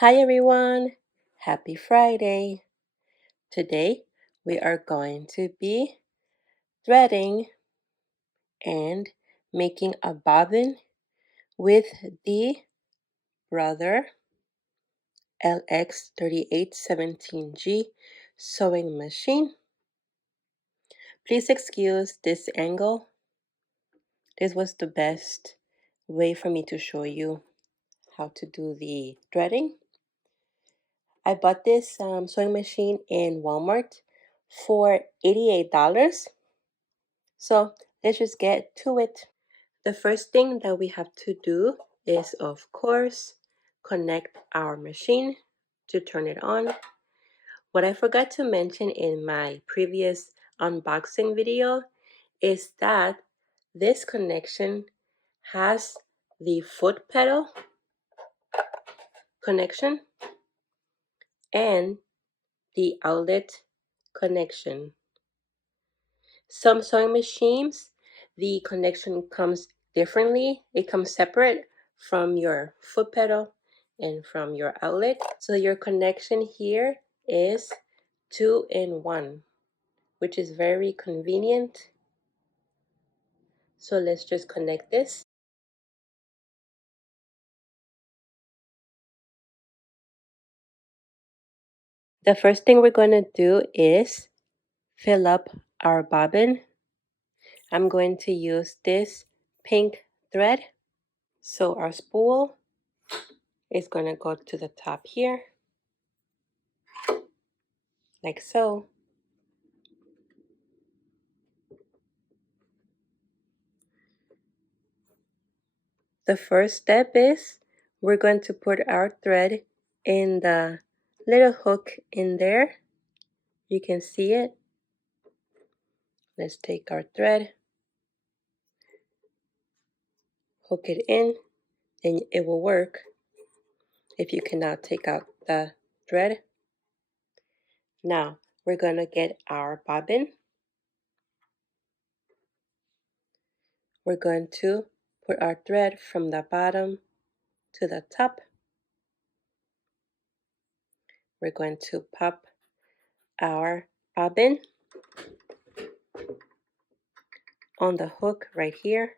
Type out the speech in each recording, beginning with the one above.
Hi everyone, happy Friday. Today we are going to be threading and making a bobbin with the Brother LX3817G sewing machine. Please excuse this angle. This was the best way for me to show you how to do the threading. I bought this sewing machine in Walmart for $88. So let's just get to it. The first thing that we have to do is, of course, connect our machine to turn it on. What I forgot to mention in my previous unboxing video is that this connection has the foot pedal connection and the outlet connection. Some sewing machines, the connection comes differently. It comes separate from your foot pedal and from your outlet. So your connection here is 2-in-1, which is very convenient. So let's just connect this. The first thing we're going to do is fill up our bobbin. I'm going to use this pink thread. So our spool is going to go to the top here, like so. The first step is we're going to put our thread in the little hook in there. You can see it. Let's take our thread, hook it in, and it will work if you cannot take out the thread. Now we're going to get our bobbin. We're going to put our thread from the bottom to the top. We're going to pop our bobbin on the hook right here.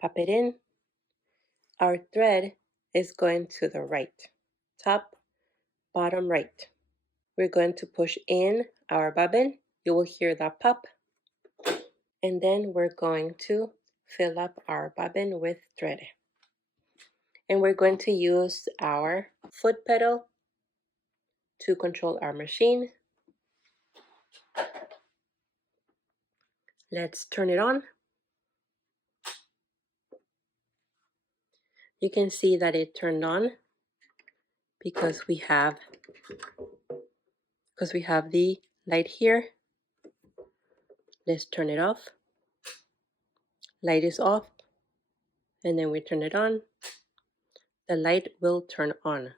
Pop it in. Our thread is going to the right, top, bottom right. We're going to push in our bobbin. You will hear that pop. And then we're going to fill up our bobbin with thread. And we're going to use our foot pedal to control our machine. Let's turn it on. You can see that it turned on because we have the light here. Let's turn it off. Light is off, and then we turn it on. The light will turn on.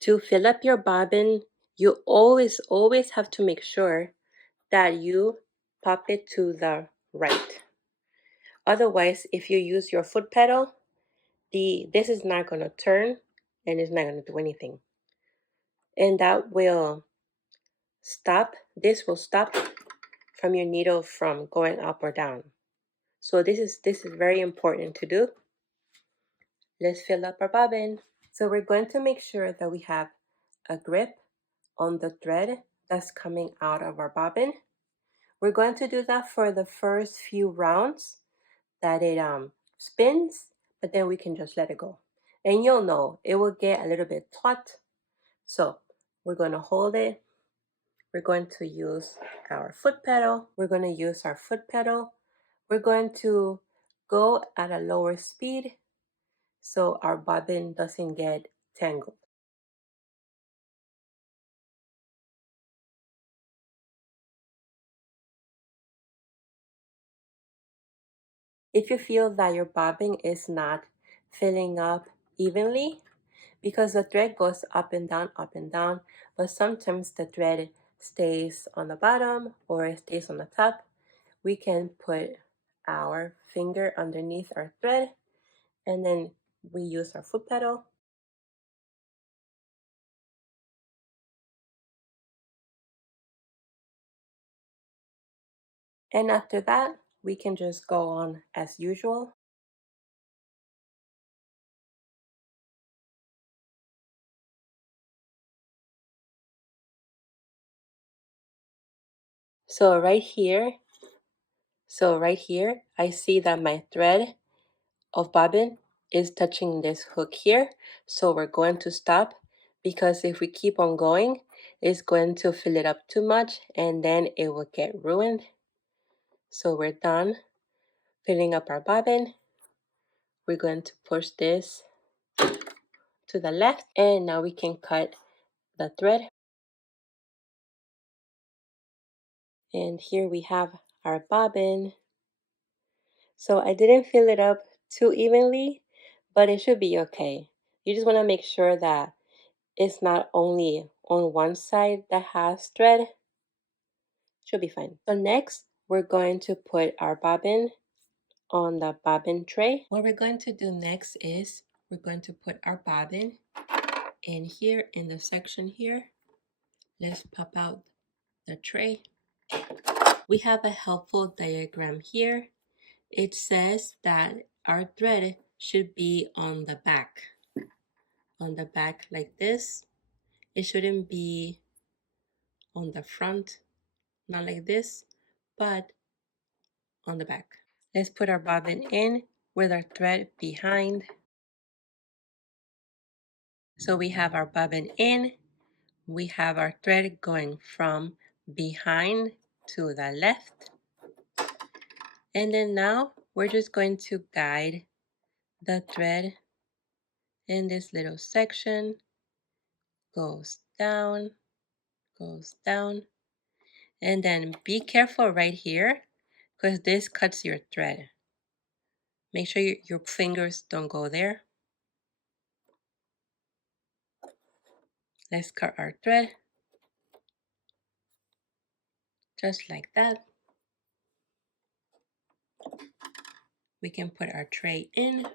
To fill up your bobbin, you always have to make sure that you pop it to the right. Otherwise, if you use your foot pedal, this is not going to turn and it's not going to do anything. And that will stop, this will stop from your needle from going up or down. So this is very important to do. Let's fill up our bobbin. So we're going to make sure that we have a grip on the thread that's coming out of our bobbin. We're going to do that for the first few rounds that it spins, but then we can just let it go. And you'll know it will get a little bit taut. So we're going to hold it. We're going to use our foot pedal. We're going to use our foot pedal. We're going to go at a lower speed so our bobbin doesn't get tangled. If you feel that your bobbin is not filling up evenly, because the thread goes up and down, but sometimes the thread stays on the bottom or it stays on the top, we can put our finger underneath our thread and then we use our foot pedal. And after that, we can just go on as usual. So right here, I see that my thread of bobbin is touching this hook here. So we're going to stop, because if we keep on going, it's going to fill it up too much and then it will get ruined. So we're done filling up our bobbin. We're going to push this to the left, and now we can cut the thread. And here we have our bobbin. So I didn't fill it up too evenly, but it should be okay. You just want to make sure that it's not only on one side that has thread. Should be fine. So next, we're going to put our bobbin on the bobbin tray. What we're going to do next is we're going to put our bobbin in here in the section here. Let's pop out the tray. We have a helpful diagram here. It says that our thread should be on the back like this. It shouldn't be on the front, not like this, but on the back. Let's put our bobbin in with our thread behind. So we have our bobbin in, we have our thread going from behind to the left. And then now we're just going to guide the thread in this little section. Goes down, and then be careful right here, because this cuts your thread. Make sure your fingers don't go there. Let's cut our thread just like that. We can put our tray in.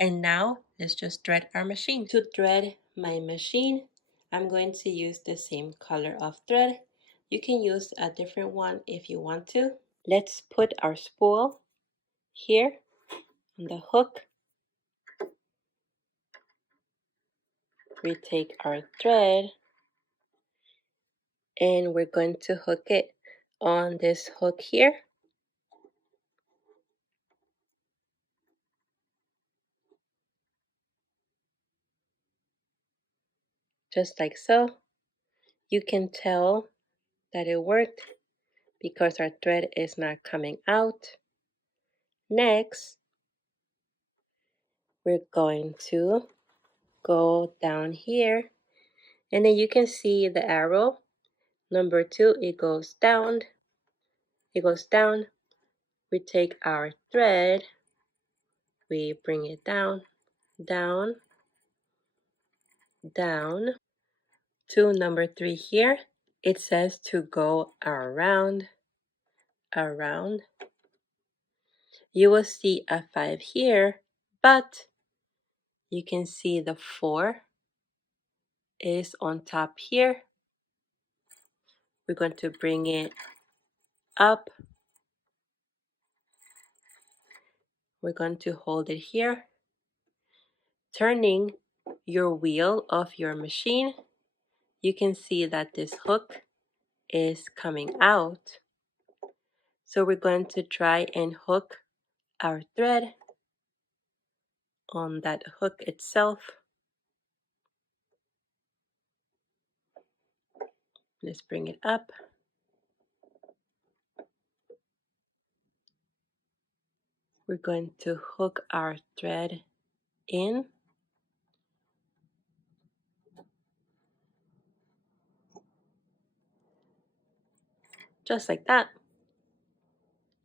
And now let's just thread our machine. To thread my machine, I'm going to use the same color of thread. You can use a different one if you want to. Let's put our spool here on the hook. We take our thread and we're going to hook it on this hook here. Just like so. You can tell that it worked because our thread is not coming out. Next, we're going to go down here, and then you can see the arrow. Number 2, it goes down. It goes down. We take our thread, we bring it down, down, down. To number 3 here, it says to go around, around. You will see a 5 here, but you can see the 4 is on top here. We're going to bring it up. We're going to hold it here. Turning your wheel of your machine, you can see that this hook is coming out. So we're going to try and hook our thread on that hook itself. Let's bring it up. We're going to hook our thread in. Just like that.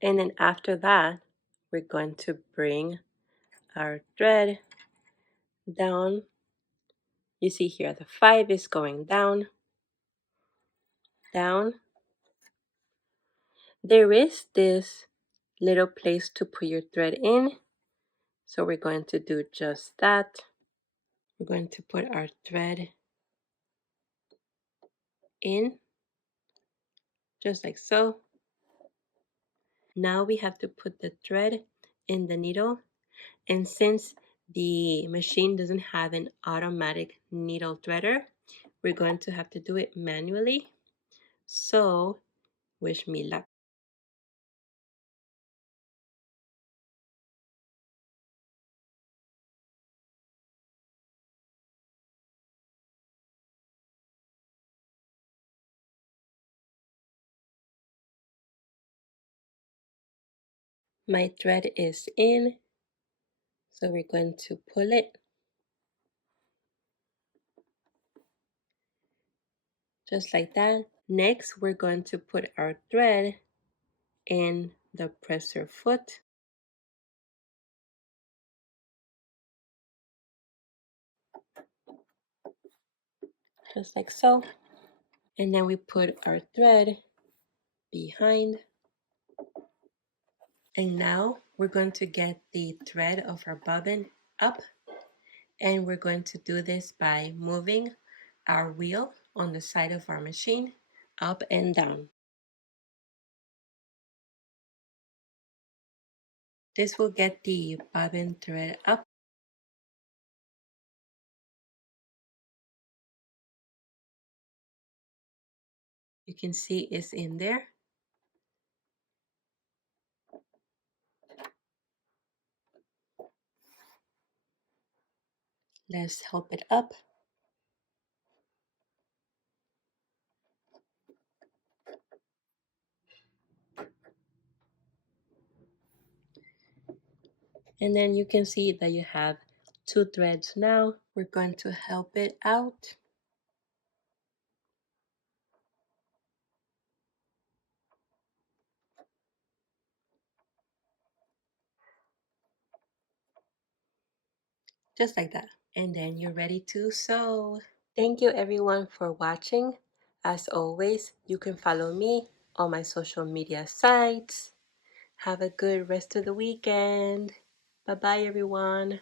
And then after that, we're going to bring our thread down. You see here the 5 is going down, down. There is this little place to put your thread in, so we're going to do just that. We're going to put our thread in, just like so. Now we have to put the thread in the needle, and since the machine doesn't have an automatic needle threader, we're going to have to do it manually. So wish me luck. My thread is in, so we're going to pull it just like that. Next, we're going to put our thread in the presser foot, just like so. And then we put our thread behind. And now we're going to get the thread of our bobbin up, and we're going to do this by moving our wheel on the side of our machine up and down. This will get the bobbin thread up. You can see it's in there. Let's help it up. And then you can see that you have two threads now. We're going to help it out. Just like that. And then you're ready to sew. Thank you everyone for watching. As always, you can follow me on my social media sites. Have a good rest of the weekend. Bye-bye everyone.